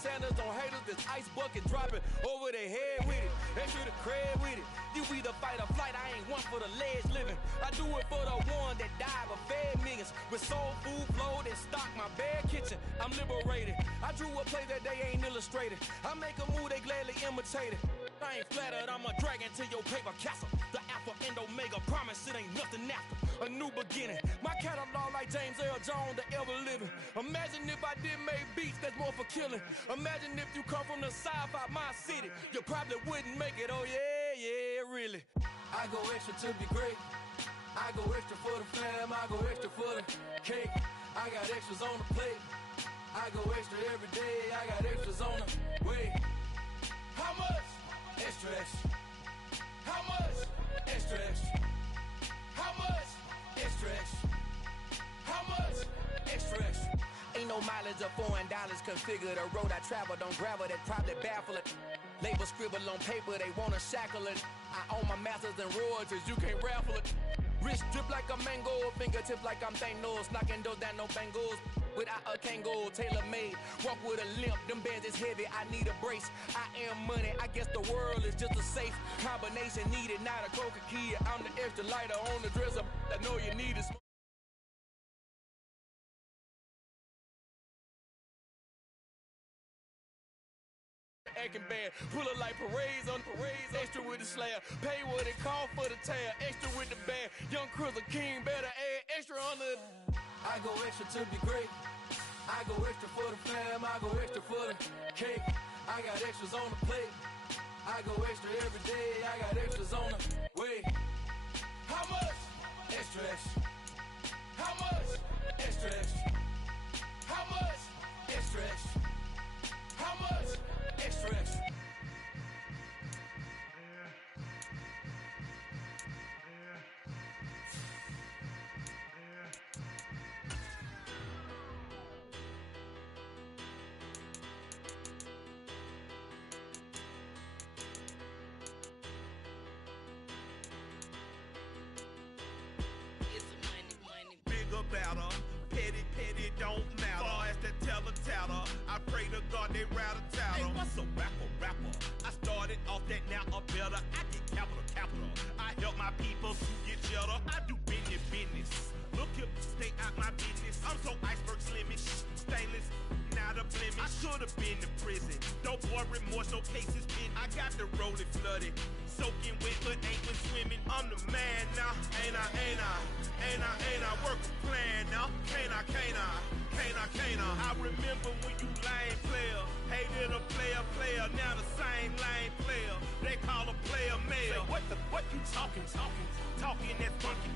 Sanders on haters, this ice bucket dropping over their head with it. Extra the cred with it. You either fight or flight, I ain't one for the ledge living. I do it for the one that died but fed millions. With soul food flowed and stocked my bare kitchen. I'm liberated. I drew a play that they ain't illustrated. I make a move, they gladly imitate it. I ain't flattered, I'm a dragon to your paper castle. The Alpha and Omega, promise it ain't nothing after. A new beginning. My catalog like James Earl Jones, the ever living. Imagine if I did make beats that's more for killing. Imagine if you come from the south out my city. You probably wouldn't make it, oh yeah, really. I go extra to be great. I go extra for the fam, I go extra for the cake. I got extras on the plate. I go extra every day, I got extras on the way. How much? Extra, extra. How much? Extra, extra. How much? Extra, extra. How much? Extra, extra. Ain't no mileage of $4 configure the road I travel. Don't gravel that probably baffle it. Label scribble on paper, they wanna shackle it. I own my masters and royalties, you can't raffle it. Wrist drip like a mango, fingertips like I'm Thanos. Knocking those down, no bangles. Without a Kango, tailor-made. Walk with a limp, them bands is heavy, I need a brace. I am money, I guess the world is just a safe combination needed. Not a coca key, I'm the extra lighter on the dresser. I know you need it. Acting bad, pull it like parades on parades, extra with the slayer, pay what it cost for the tail, extra with the bag, young Cruiser King better add extra on the. I go extra to be great, I go extra for the fam, I go extra for the cake, I got extras on the plate, I go extra every day, I got extras on the way. How much? Extra, extra. How much? Extra, extra. How much? Extra, extra. How much? Extra, extra. Better, petty don't matter. Far as the teller, I pray to God they rattle tattle. Hey, what's a rapper? I started off that, now a better. I get capital. I help my people to get cheddar. I do business. Look here, stay out my business. I'm so iceberg slimmish, stainless, not a blemish. I should have been to prison. No boy remorse, no cases pinned. I got the rolling flooded, soaking wet, but ain't been swimming. I'm the man now, ain't I? Work a plan now, can't I? I remember when you lame player, hated a player, now the same lame player. They call a player mayor. Say, what you talking that funky,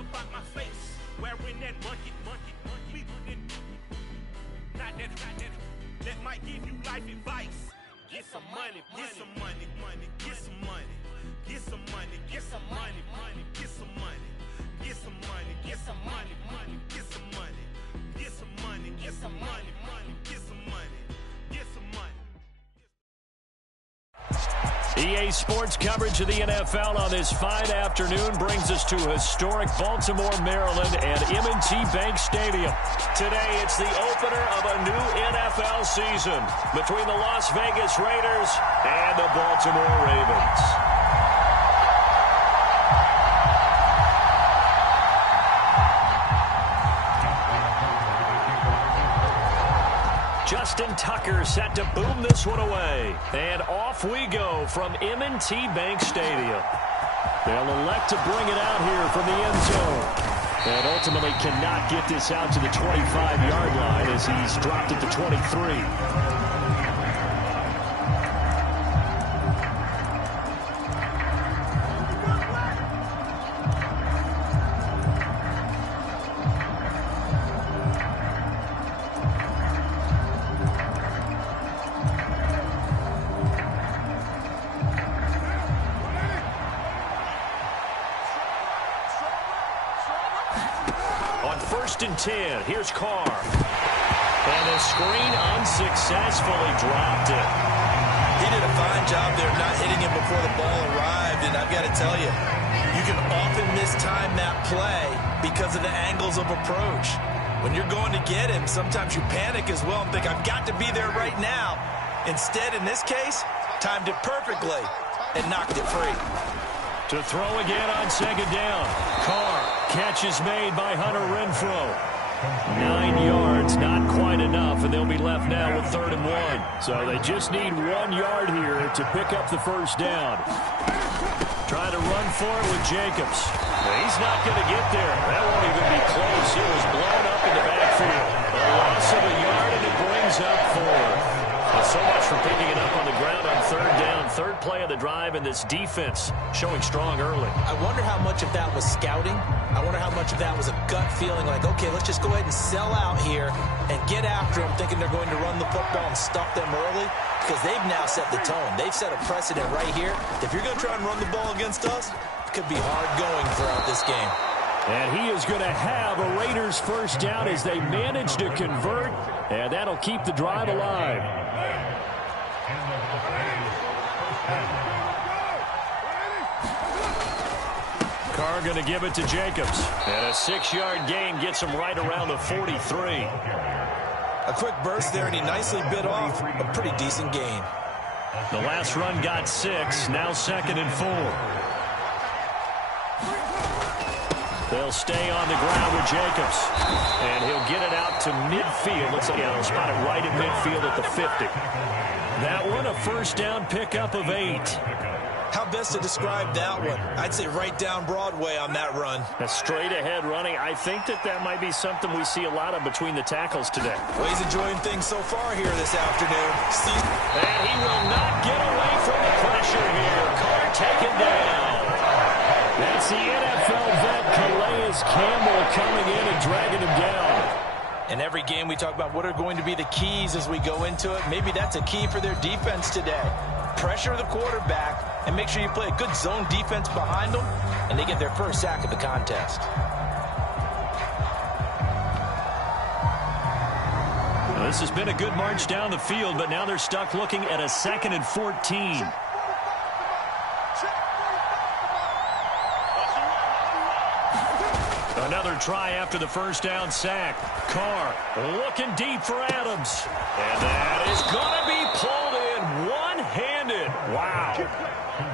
about my face, wearing that monkey, not that, that might give you life advice. Get some money, get some money, get some money, get some money, get some money, get some money, get some money, get some money, get some money, get some money, get some money, get some money, get some money. EA Sports coverage of the NFL on this fine afternoon brings us to historic Baltimore, Maryland and M&T Bank Stadium. Today, it's the opener of a new NFL season between the Las Vegas Raiders and the Baltimore Ravens. Justin Tucker set to boom this one away. And off we go from M&T Bank Stadium. They'll elect to bring it out here from the end zone. And ultimately cannot get this out to the 25-yard line as he's dropped it to 23. And 10. Here's Carr. And a screen unsuccessfully dropped it. He did a fine job there not hitting him before the ball arrived. And I've got to tell you can often mistime that play because of the angles of approach. When you're going to get him, sometimes you panic as well and think, I've got to be there right now. Instead, in this case, timed it perfectly and knocked it free. To throw again on second down. Carr, catch is made by Hunter Renfrow. 9 yards, not quite enough, and they'll be left now with 3rd and 1. So they just need 1 yard here to pick up the first down. Trying to run for it with Jacobs. He's not going to get there. That won't even be close. He was blown up in the backfield. A loss of a yard, and it brings up 4. So much for picking it up on the ground on 3rd down. 3rd play of the drive, and this defense showing strong early. I wonder how much of that was scouting. I wonder how much of that was a gut feeling like, okay, let's just go ahead and sell out here and get after them, thinking they're going to run the football and stuff them early, because they've now set the tone. They've set a precedent right here. If you're going to try and run the ball against us, it could be hard going throughout this game. And he is going to have a Raiders first down as they manage to convert, and that'll keep the drive alive. Carr going to give it to Jacobs. And a 6-yard gain gets him right around the 43. A quick burst there, and he nicely bit off a pretty decent gain. The last run got 6, now 2nd and 4. They'll stay on the ground with Jacobs. And he'll get it out to midfield. Looks like he'll spot it right in midfield at the 50. That one, a first down pickup of 8. How best to describe that one? I'd say right down Broadway on that run. A straight ahead running. I think that might be something we see a lot of between the tackles today. Well, he's enjoying things so far here this afternoon. And he will not get away from the pressure here. Carr taken down. That's the NFL vet Calais Campbell coming in and dragging him down. In every game we talk about what are going to be the keys as we go into it. Maybe that's a key for their defense today. Pressure the quarterback and make sure you play a good zone defense behind them, and they get their first sack of the contest. Well, this has been a good march down the field, but now they're stuck looking at a 2nd and 14. Another try after the first down sack. Carr looking deep for Adams. And that is going to be pulled in one-handed. Wow.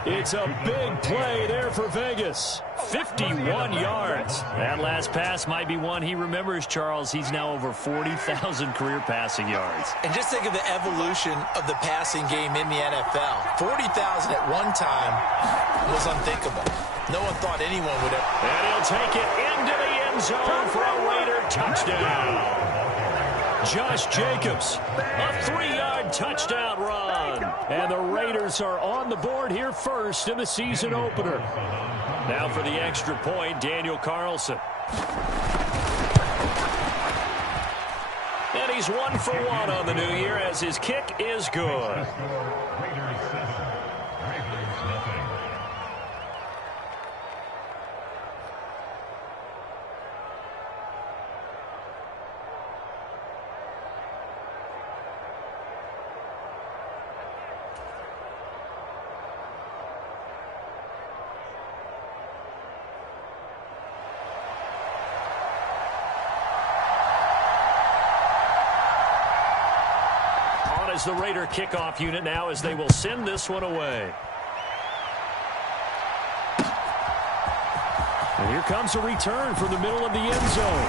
It's a big play there for Vegas. 51 yards. That last pass might be one he remembers, Charles. He's now over 40,000 career passing yards. And just think of the evolution of the passing game in the NFL. 40,000 at one time was unthinkable. No one thought anyone would have. And he'll take it into the end zone for a Raider touchdown. Josh Jacobs, a 3-yard touchdown run. And the Raiders are on the board here first in the season opener. Now for the extra point, Daniel Carlson. And he's 1 for 1 on the new year as his kick is good. As the Raider kickoff unit now as they will send this one away. And here comes a return from the middle of the end zone.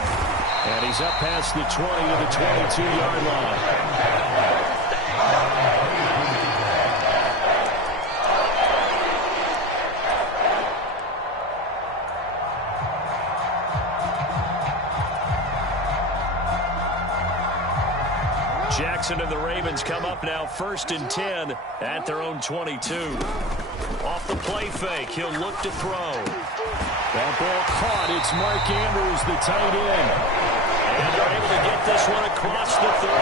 And he's up past the 20 to the 22-yard line. Jackson and the Ravens come up now 1st and 10 at their own 22. Off the play fake, he'll look to throw. That ball caught. It's Mark Andrews, the tight end. And they're able to get this one across the 35.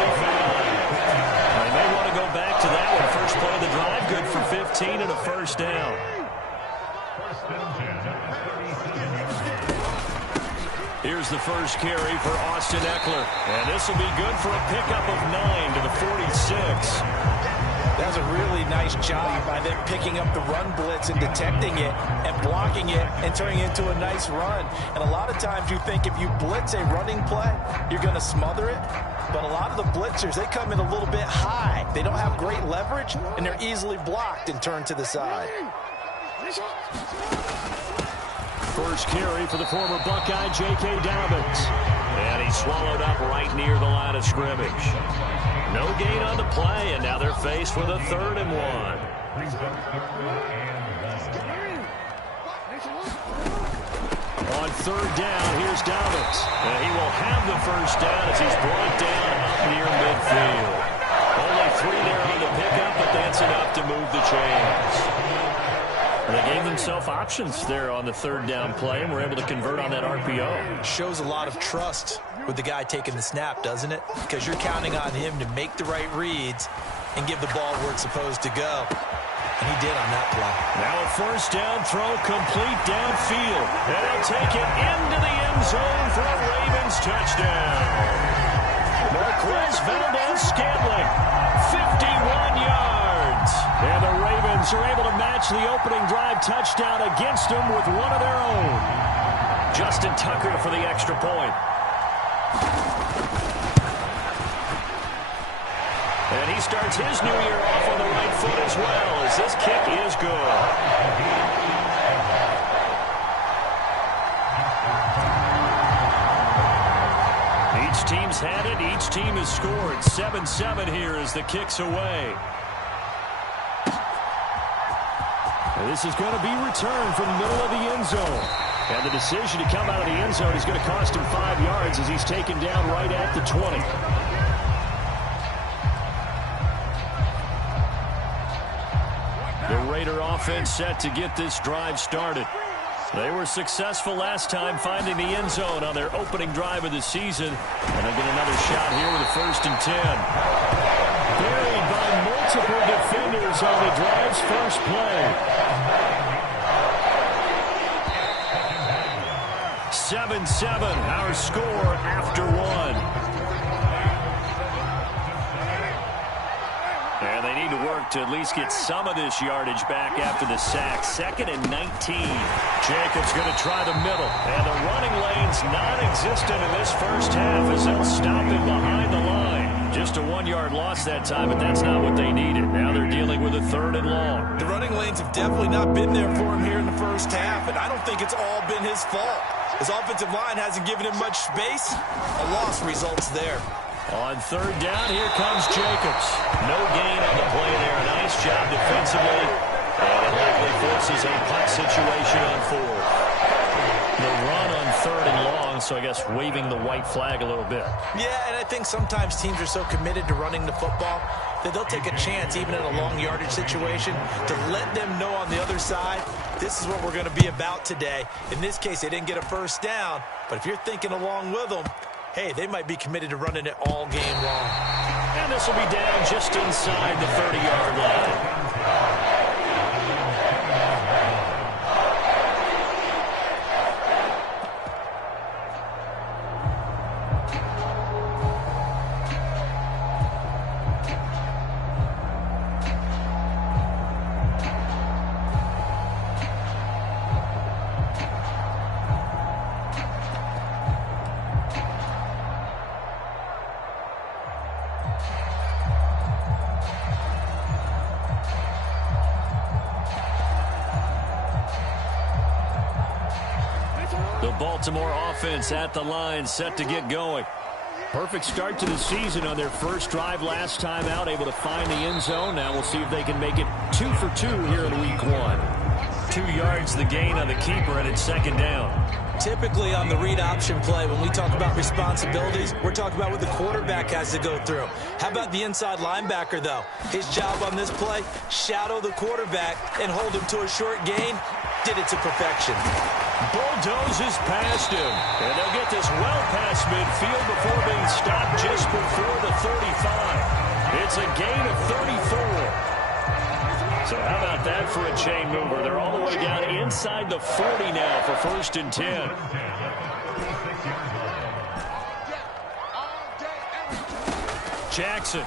They may want to go back to that one. First play of the drive, good for 15 and a first down. Here's the first carry for Austin Eckler. And this will be good for a pickup of 9 to the 46. That was a really nice job by them picking up the run blitz and detecting it and blocking it and turning it into a nice run. And a lot of times you think if you blitz a running play, you're going to smother it. But a lot of the blitzers, they come in a little bit high. They don't have great leverage, and they're easily blocked and turned to the side. First carry for the former Buckeye, J.K. Dobbins. And he's swallowed up right near the line of scrimmage. No gain on the play, and now they're faced with a 3rd and 1. On 3rd down, here's Dobbins. And he will have the first down as he's brought down up near midfield. Only 3 there on the pickup, but that's enough to move the chains. And they gave themselves options there on the 3rd down play, and were able to convert on that RPO. Shows a lot of trust with the guy taking the snap, doesn't it? Because you're counting on him to make the right reads and give the ball where it's supposed to go. And he did on that play. Now a first down throw complete downfield. And he'll take it into the end zone for a Ravens touchdown. Marquez Valdez-Scantling, 51 yards. And the Ravens are able to match the opening drive touchdown against them with one of their own. Justin Tucker for the extra point. And he starts his new year off on the right foot as well, as this kick is good. Each team's had it. Each team has scored. 7-7 here as the kick's away. And this is going to be returned from the middle of the end zone. And the decision to come out of the end zone is going to cost him 5 yards as he's taken down right at the 20. The Raider offense set to get this drive started. They were successful last time finding the end zone on their opening drive of the season. And they get another shot here with a 1st and 10. Buried by multiple defenders on the drive's first play. 7-7, our score after 1. And they need to work to at least get some of this yardage back after the sack. 2nd and 19. Jacobs going to try the middle. And the running lane's non-existent in this first half as they'll stop him behind the line. Just a 1-yard loss that time, but that's not what they needed. Now they're dealing with a 3rd and long. The running lanes have definitely not been there for him here in the first half, and I don't think it's all been his fault. His offensive line hasn't given him much space. A loss results there. On 3rd down, here comes Jacobs. No gain on the play there. A nice job defensively. And it likely forces a punt situation on 4th. The run on 3rd and long, so I guess waving the white flag a little bit. Yeah, and I think sometimes teams are so committed to running the football that they'll take a chance, even in a long yardage situation, to let them know on the other side, this is what we're going to be about today. In this case, they didn't get a first down, but if you're thinking along with them, hey, they might be committed to running it all game long. And this will be down just inside the 30-yard line. Baltimore offense at the line, set to get going. Perfect start to the season on their first drive last time out, able to find the end zone. Now we'll see if they can make it 2 for 2 here in week 1. 2 yards the gain on the keeper, and it's 2nd down. Typically on the read option play, when we talk about responsibilities, we're talking about what the quarterback has to go through. How about the inside linebacker, though? His job on this play, shadow the quarterback and hold him to a short gain. Did it to perfection. Bulldozes past him. And they'll get this well past midfield before being stopped just before the 35. It's a gain of 34. So how about that for a chain mover? They're all the way down inside the 40 now for 1st and 10. Jackson.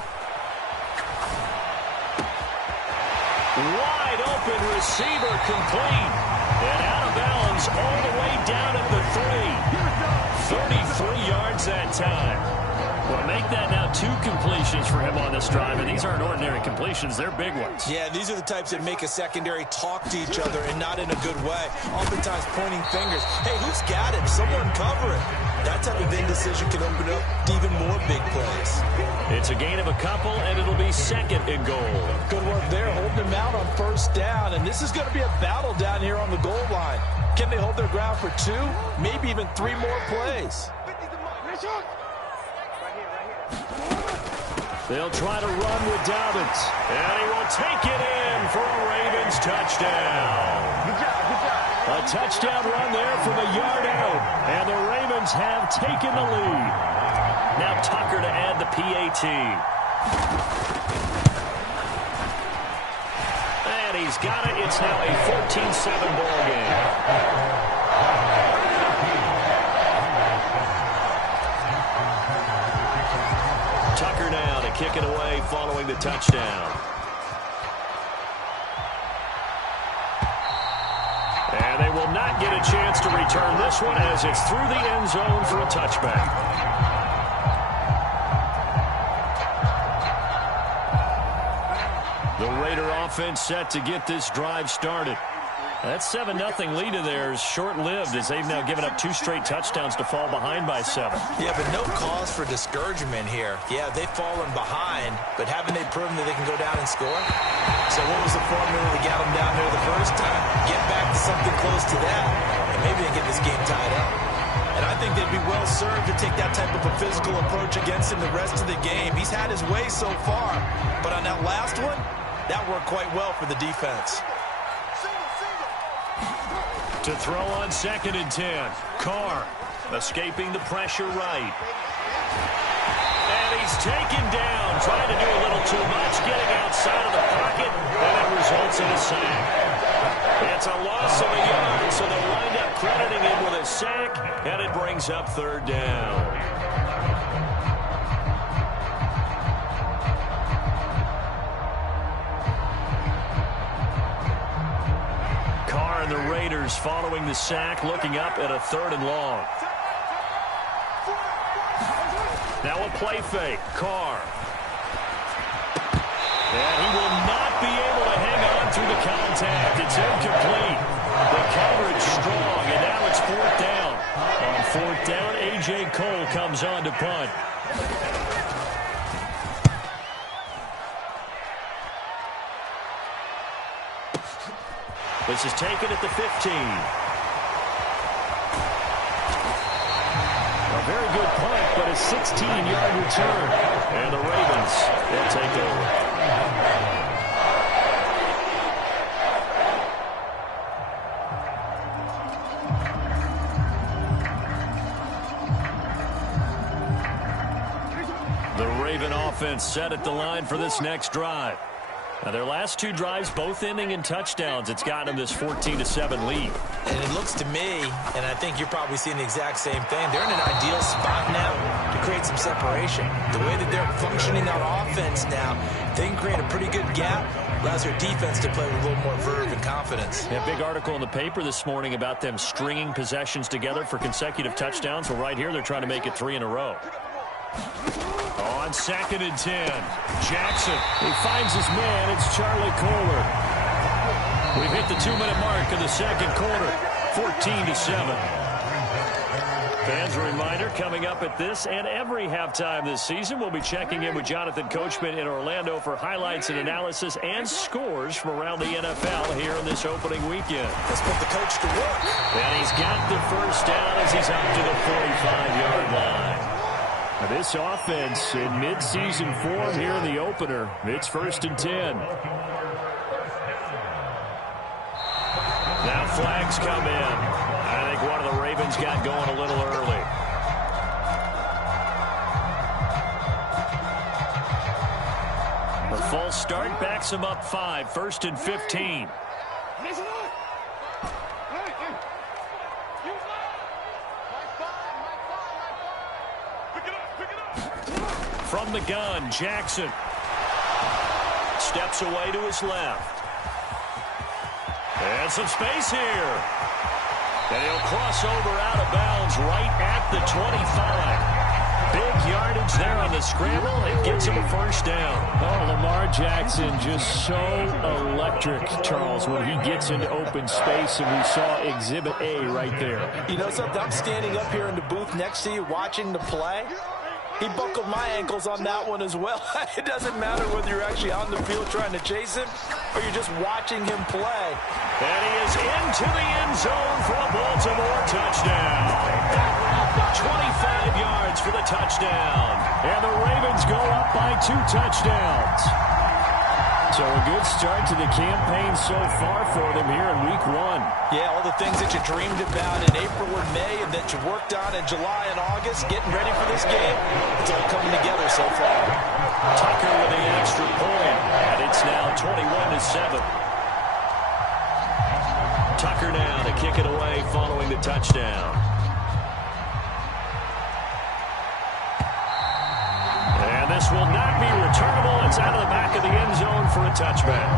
Wide open receiver complete. And out of bounds all the way down at the 3. 33 yards that time. Well, make that now 2 completions for him on this drive, and these aren't ordinary completions. They're big ones. Yeah, these are the types that make a secondary talk to each other and not in a good way. Oftentimes pointing fingers. Hey, who's got him? Someone cover it. That type of indecision can open up even more big plays. It's a gain of a couple, and it'll be 2nd and goal. Good work there, holding him out on 1st down, and this is going to be a battle down here on the goal line. Can they hold their ground for 2, maybe even 3 more plays? They'll try to run with Dobbins, and he will take it in for a Ravens touchdown. A touchdown run there from a yard out, and the Ravens have taken the lead. Now Tucker to add the PAT. And he's got it. It's now a 14-7 ball game. Tucker now to kick it away following the touchdown. And they will not get a chance to return this one as it's through the end zone for a touchback. The Raider offense set to get this drive started. That 7-0 lead of theirs short-lived as they've now given up 2 straight touchdowns to fall behind by 7. Yeah, but no cause for discouragement here. Yeah, they've fallen behind, but haven't they proven that they can go down and score? So what was the formula that got them down there the first time? Get back to something close to that, and maybe they get this game tied up. And I think they'd be well served to take that type of a physical approach against him the rest of the game. He's had his way so far, but on that last one, that worked quite well for the defense. To throw on 2nd and 10. Carr escaping the pressure right. And he's taken down, trying to do a little too much, getting outside of the pocket, and it results in a sack. It's a loss of a yard, so they'll wind up crediting him with a sack, and it brings up 3rd down. And the Raiders following the sack, looking up at a 3rd and long. Now a play fake. Carr. And he will not be able to hang on through the contact. It's incomplete. The coverage strong, and now it's 4th down. On 4th down, A.J. Cole comes on to punt. This is taken at the 15. A very good punt, but a 16-yard return. And the Ravens, they'll take over. The Raven offense set at the line for this next drive. Now, their last 2 drives, both ending in touchdowns. It's gotten them this 14-7 lead. And it looks to me, and I think you're probably seeing the exact same thing, they're in an ideal spot now to create some separation. The way that they're functioning on offense now, they can create a pretty good gap. Allows their defense to play with a little more verve and confidence. A big article in the paper this morning about them stringing possessions together for consecutive touchdowns. Well, right here, they're trying to make it 3 in a row. On 2nd and 10, Jackson, he finds his man. It's Charlie Kohler. We've hit the 2-minute mark of the 2nd quarter, 14-7. Fans, a reminder, coming up at this and every halftime this season, we'll be checking in with Jonathan Coachman in Orlando for highlights and analysis and scores from around the NFL here in this opening weekend. Let's put the coach to work. And he's got the 1st down as he's up to the 45-yard line. Now this offense in mid-season form here in the opener. It's 1st and 10. Now flags come in. I think one of the Ravens got going a little early. The false start backs him up 5. 1st and 15. From the gun, Jackson steps away to his left. And some space here. And he'll cross over out of bounds right at the 25. Big yardage there on the scramble. It gets him a first down. Oh, Lamar Jackson just so electric, Charles, when he gets into open space, and we saw Exhibit A right there. You know something? I'm standing up here in the booth next to you watching the play. He buckled my ankles on that one as well. It doesn't matter whether you're actually on the field trying to chase him or you're just watching him play. And he is into the end zone for a Baltimore touchdown. 25 yards for the touchdown. And the Ravens go up by 2 touchdowns. So a good start to the campaign so far for them here in week 1. Yeah, all the things that you dreamed about in April and May and that you worked on in July and August, getting ready for this game, it's all coming together so far. Tucker with the extra point, and it's now 21-7. Tucker now to kick it away following the touchdown. And this will not be returnable. It's out of the back of the end zone for a touchback.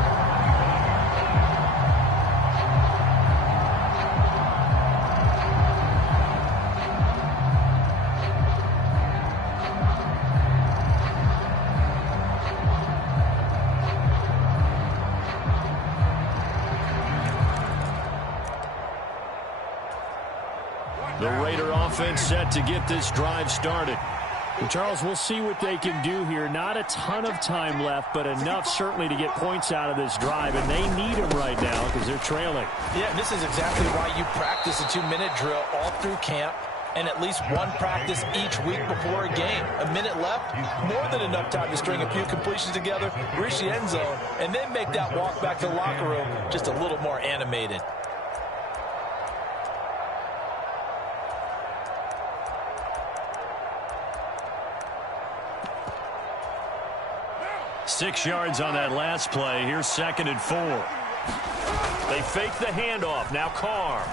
The Raider offense set to get this drive started. And Charles, we'll see what they can do here. Not a ton of time left, but enough certainly to get points out of this drive, and they need them right now because they're trailing. Yeah, this is exactly why you practice a 2-minute drill all through camp and at least one practice each week before a game. A minute left, more than enough time to string a few completions together, reach the end zone, and then make that walk back to the locker room just a little more animated. Six yards on that last play. Here's 2nd and 4. They fake the handoff. Now Carr.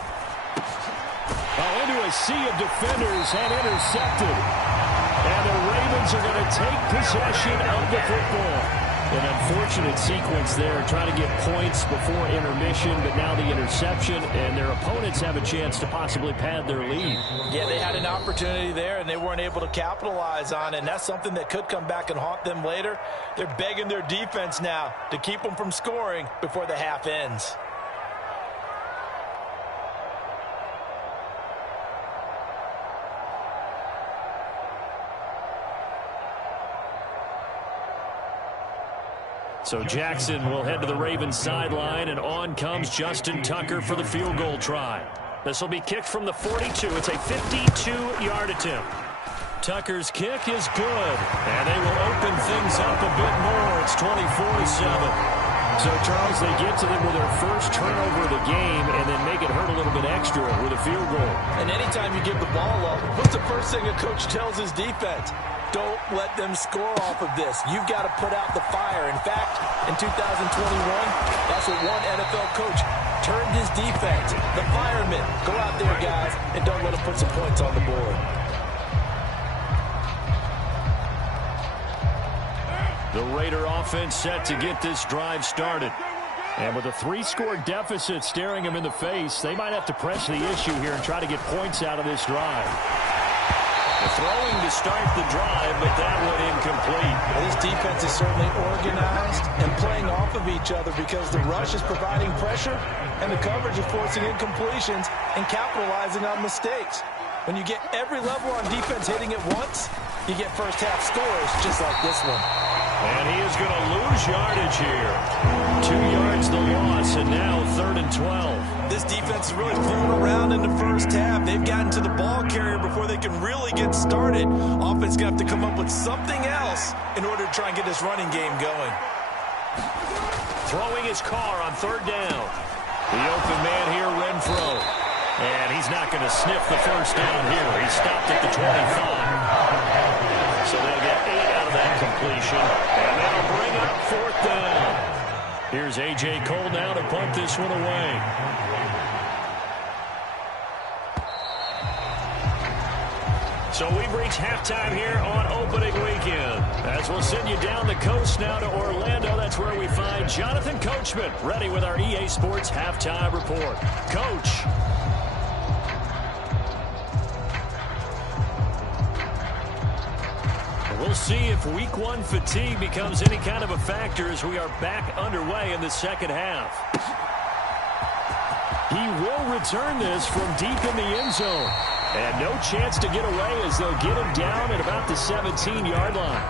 Into a sea of defenders and intercepted. And the Ravens are going to take possession of the football. An unfortunate sequence there, trying to get points before intermission, but now the interception, and their opponents have a chance to possibly pad their lead. Yeah, they had an opportunity there, and they weren't able to capitalize on it, and that's something that could come back and haunt them later. They're begging their defense now to keep them from scoring before the half ends. So Jackson will head to the Ravens sideline, and on comes Justin Tucker for the field goal try. This will be kicked from the 42. It's a 52-yard attempt. Tucker's kick is good, and they will open things up a bit more. It's 24-7. So, Charles, they get to them with their first turnover of the game and then make it hurt a little bit extra with a field goal. And anytime you give the ball up, what's the first thing a coach tells his defense? Don't let them score off of this. You've got to put out the fire. In fact, in 2021, that's what one NFL coach turned his defense. The firemen. Go out there, guys, and don't let them put some points on the board. The Raider offense set to get this drive started. And with a 3-score deficit staring them in the face, they might have to press the issue here and try to get points out of this drive. The throwing to start the drive, but that one incomplete. Well, this defense is certainly organized and playing off of each other because the rush is providing pressure and the coverage is forcing incompletions and capitalizing on mistakes. When you get every level on defense hitting it once, you get first-half scores just like this one. And he is going to lose yardage here. 2 yards the loss, and now 3rd and 12. This defense is really throwing around in the first half. They've gotten to the ball carrier before they can really get started. Offense going to have to come up with something else in order to try and get this running game going. Throwing his car on 3rd down. The open man here, Renfro. And he's not going to sniff the first down here. He stopped at the 25. So they'll get 8 out of that completion. And that'll bring up 4th down. Here's A.J. Cole now to punt this one away. So we've reached halftime here on opening weekend. As we'll send you down the coast now to Orlando. That's It's where we find Jonathan Coachman, ready with our EA Sports Halftime Report. Coach. We'll see if Week 1 fatigue becomes any kind of a factor as we are back underway in the second half. He will return this from deep in the end zone. And no chance to get away as they'll get him down at about the 17-yard line.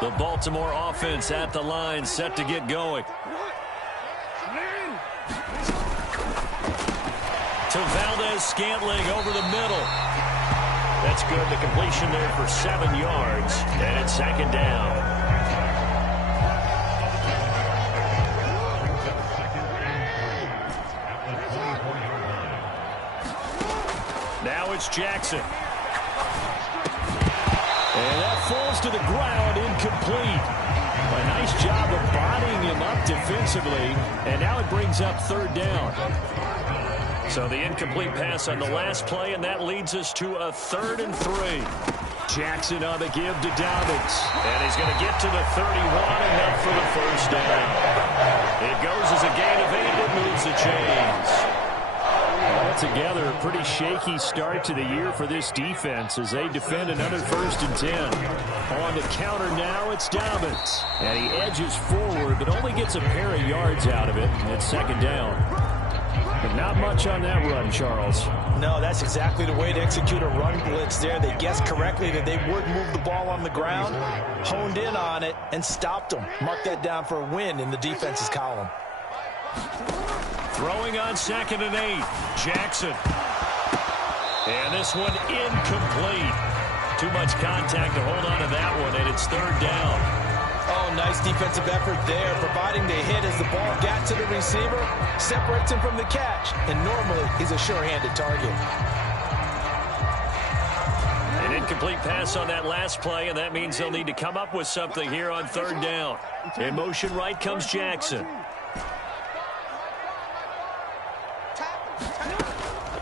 The Baltimore offense at the line, set to get going. To Valdez-Scantling over the middle. That's good. The completion there for 7 yards. And it's second down. Now it's Jackson. And that falls to the ground, incomplete. A nice job of bodying him up defensively. And now it brings up third down. So the incomplete pass on the last play, and that leads us to a 3rd and 3. Jackson on the give to Dobbins. And he's going to get to the 31, enough for the first down. It goes as a gain of 8. It moves the chains. Altogether, a pretty shaky start to the year for this defense as they defend another 1st and 10. On the counter now, it's Dobbins. And he edges forward, but only gets a pair of yards out of it. And it's second down. But not much on that run, Charles. No, that's exactly the way to execute a run blitz there. They guessed correctly that they would move the ball on the ground, honed in on it, and stopped them. Mark that down for a win in the defense's column. Throwing on 2nd and 8. Jackson. And this one incomplete. Too much contact to hold on to that one, and it's third down. Oh, nice defensive effort there, providing the hit as the ball got to the receiver, separates him from the catch, and normally he's a sure-handed target. An incomplete pass on that last play, and that means they'll need to come up with something here on third down. In motion right comes Jackson.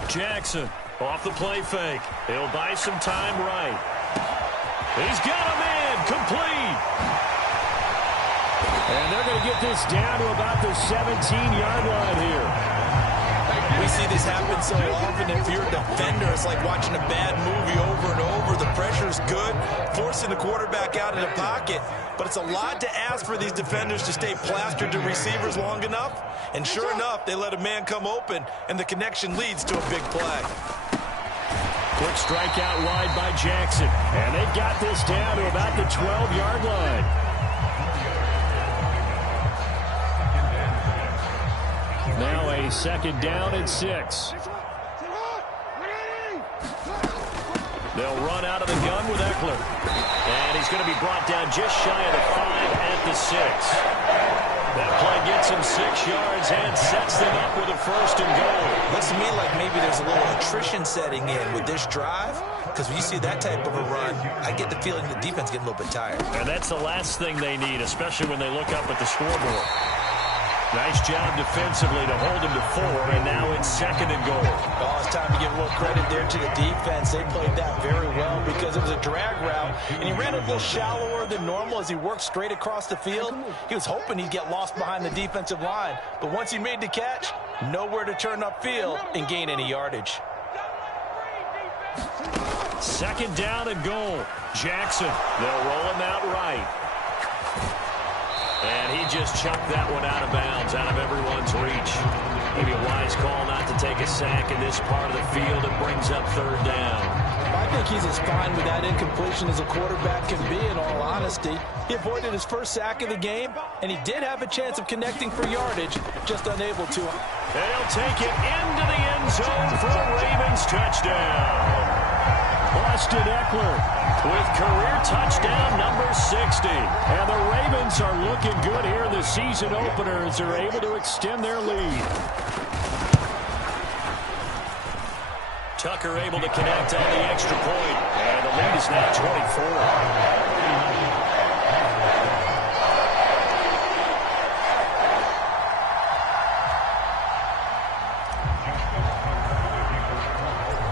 Jackson off the play fake. He'll buy some time right. He's got a man complete. And they're going to get this down to about the 17-yard line here. We see this happen so often. If you're a defender, it's like watching a bad movie over and over. The pressure's good, forcing the quarterback out of the pocket. But it's a lot to ask for these defenders to stay plastered to receivers long enough. And sure enough, they let a man come open, and the connection leads to a big play. Quick strike out wide by Jackson. And they've got this down to about the 12-yard line. Now a second down and 6. They'll run out of the gun with Eckler. And he's going to be brought down just shy of the 5 at the 6. That play gets him 6 yards and sets them up with a 1st and goal. Looks to me like maybe there's a little attrition setting in with this drive. Because when you see that type of a run, I get the feeling the defense getting a little bit tired. And that's the last thing they need, especially when they look up at the scoreboard. Nice job defensively to hold him to 4, and now it's 2nd and goal. Oh, it's time to give a little credit there to the defense. They played that very well because it was a drag route, and he ran a little shallower than normal as he worked straight across the field. He was hoping he'd get lost behind the defensive line, but once he made the catch, nowhere to turn upfield and gain any yardage. 2nd down and goal. Jackson, they'll roll him out right. And he just chucked that one out of bounds, out of everyone's reach. Maybe a wise call not to take a sack in this part of the field. It brings up third down. I think he's as fine with that incompletion as a quarterback can be, in all honesty. He avoided his first sack of the game, and he did have a chance of connecting for yardage, just unable to. They'll take it into the end zone for a Ravens touchdown. Austin Eckler with career touchdown number 60. And the Ravens are looking good here in the season opener as they're able to extend their lead. Tucker able to connect on the extra point. And the lead is now 24.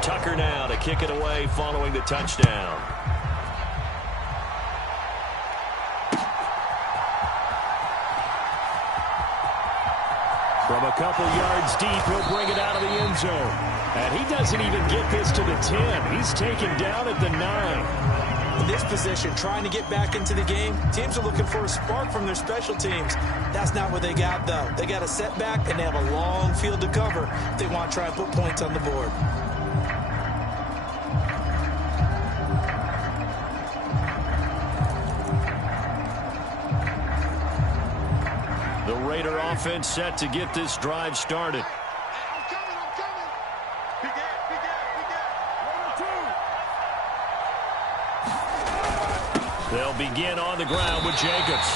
Tucker now. now to kick it away following the touchdown. From a couple yards deep, he'll bring it out of the end zone. And he doesn't even get this to the 10. He's taken down at the 9. In this position, trying to get back into the game, teams are looking for a spark from their special teams. That's not what they got, though. They got a setback, and they have a long field to cover if they want to try and put points on the board. The Raider offense set to get this drive started. I'm coming. Big air. They'll begin on the ground with Jacobs.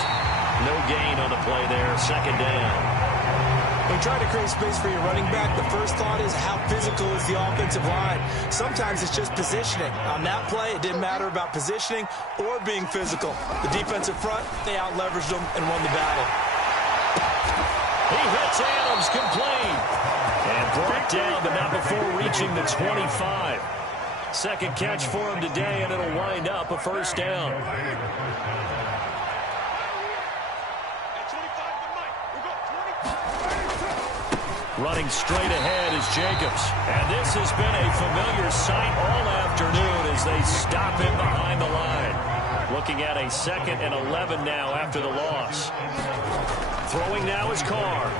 No gain on the play there, second down. When you try to create space for your running back, the first thought is how physical is the offensive line. Sometimes it's just positioning. On that play, it didn't matter about positioning or being physical. The defensive front, they out-leveraged them and won the battle. He hits Adams complete. And brought down, but not before reaching the 25. Second catch for him today, and it'll wind up a first down. Running straight ahead is Jacobs. And this has been a familiar sight all afternoon as they stop him behind the line. Looking at a 2nd and 11 now after the loss. Throwing now is Carr.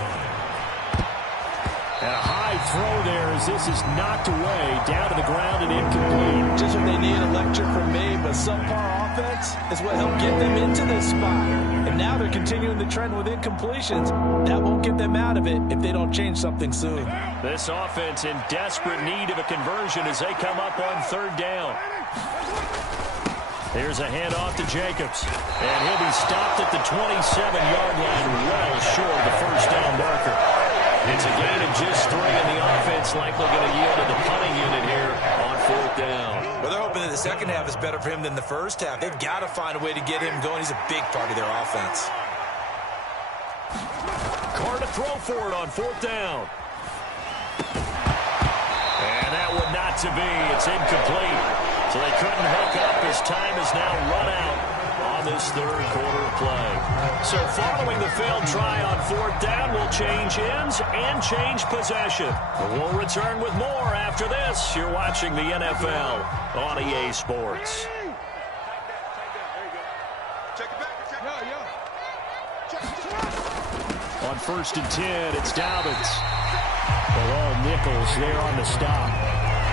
And a high throw there as this is knocked away, down to the ground and incomplete. Just what they need, electric from me, but subpar offense is what helped get them into this spot. And now they're continuing the trend with incompletions. That won't get them out of it if they don't change something soon. This offense in desperate need of a conversion as they come up on 3rd down. Here's a handoff to Jacobs. And he'll be stopped at the 27-yard line, well short of the first down marker. It's a gain of just 3, and the offense likely going to yield to the punting unit here on 4th down. Well, they're hoping that the second half is better for him than the first half. They've got to find a way to get him going. He's a big part of their offense. Carr to throw for it on 4th down. And that one not to be. It's incomplete. So they couldn't hook up. His time is now run out on this 3rd quarter of play. So following the failed try on 4th down, we'll change ends and change possession. We'll return with more after this. You're watching the NFL on EA Sports. On 1st and 10, it's Dobbins. They're all nickels there on the stop.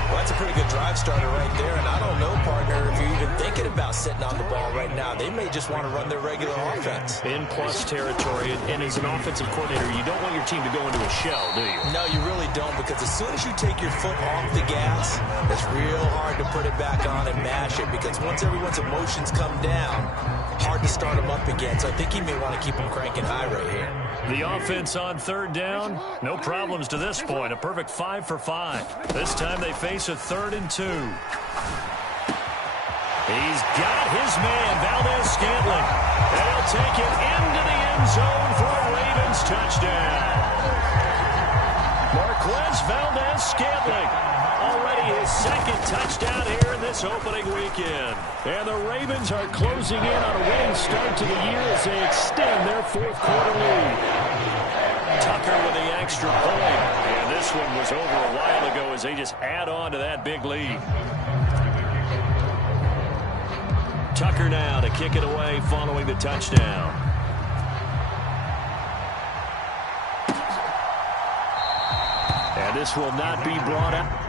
Well, that's a pretty good drive starter right there, and I don't know, partner, if you're even thinking about sitting on the ball right now. They may just want to run their regular offense. In plus territory, and as an offensive coordinator, you don't want your team to go into a shell, do you? No, you really don't, because as soon as you take your foot off the gas, it's real hard to put it back on and mash it, because once everyone's emotions come down, hard to start them up again. So I think he may want to keep them cranking high right here. The offense on 3rd down, no problems to this point. A perfect 5 for 5. This time they face a 3rd and 2. He's got his man, Valdez-Scantling. And he'll take it into the end zone for a Ravens touchdown. Marquez Valdez-Scantling, already his 2nd touchdown here in this opening weekend. And the Ravens are closing in on a winning start to the year as they extend their 4th quarter lead. Tucker with the extra point. And this one was over a while ago as they just add on to that big lead. Tucker now to kick it away following the touchdown. And this will not be brought up.